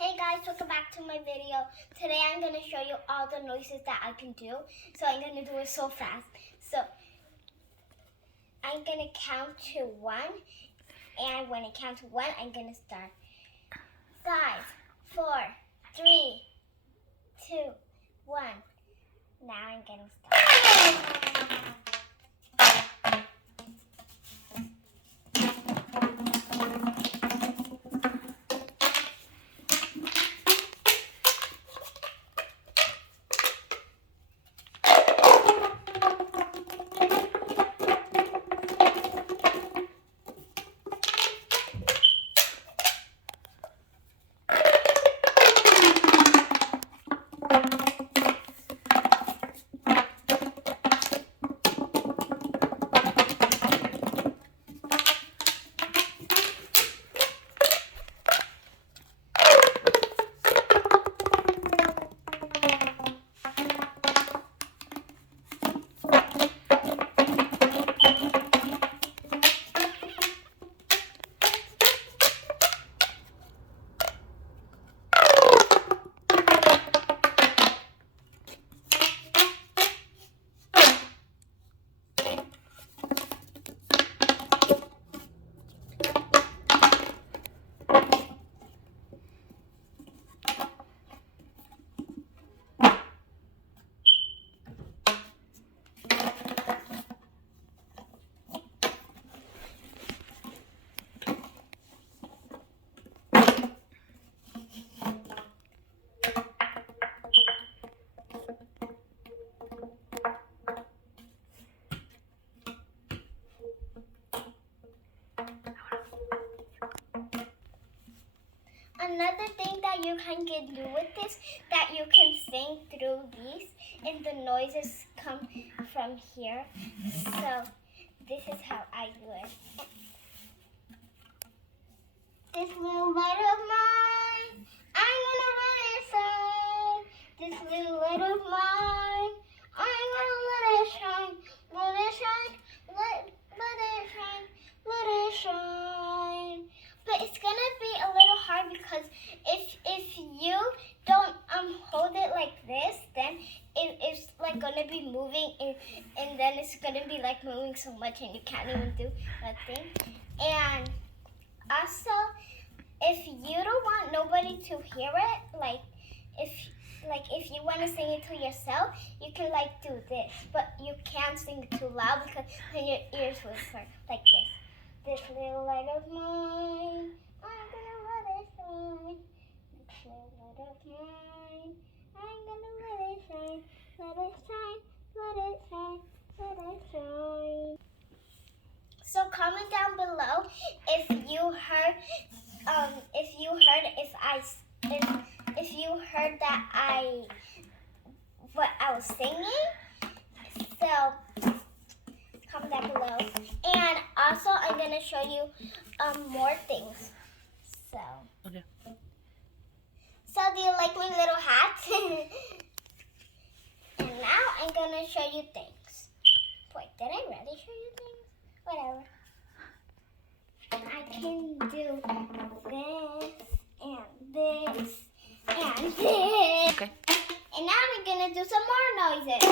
Hey guys, welcome back to my video. Today I'm going to show you all the noises that I can do. So I'm going to do it so fast. So I'm going to count to 1. And when I count to 1, I'm going to start. 5, 4, 3, 2, 1. Now I'm going to start. Another thing that you can do with this, that you can sing through these, and the noises come from here. So this is how I do it. This little light of mine, I'm gonna let it shine. This little light of mine, I'm gonna let it shine. Let it shine, let it shine, let it shine. But it's gonna be a little hard because if you don't hold it like this, then it's like gonna be moving and then it's gonna be like moving so much and you can't even do nothing. And also, if you don't want nobody to hear it, like if you want to sing it to yourself, you can like do this, but you can't sing it too loud because then your ears will hurt, like this. This little light of mine, I'm gonna let it shine. This little light of mine, I'm gonna let it shine. Let it shine, let it shine, let it shine. So comment down below if you heard what I was singing. So comment down below. And also I'm gonna show you more things. So Okay. So do you like my little hat? And now I'm gonna show you things. Wait, did I really show you things? Whatever. I can do this and this and this. Okay. And now we're gonna do some more noises.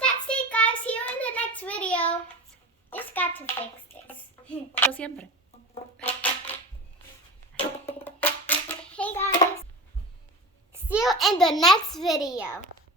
That's it, guys. See you in the next video. Just got to fix this. Yo siempre. Hey guys. See you in the next video.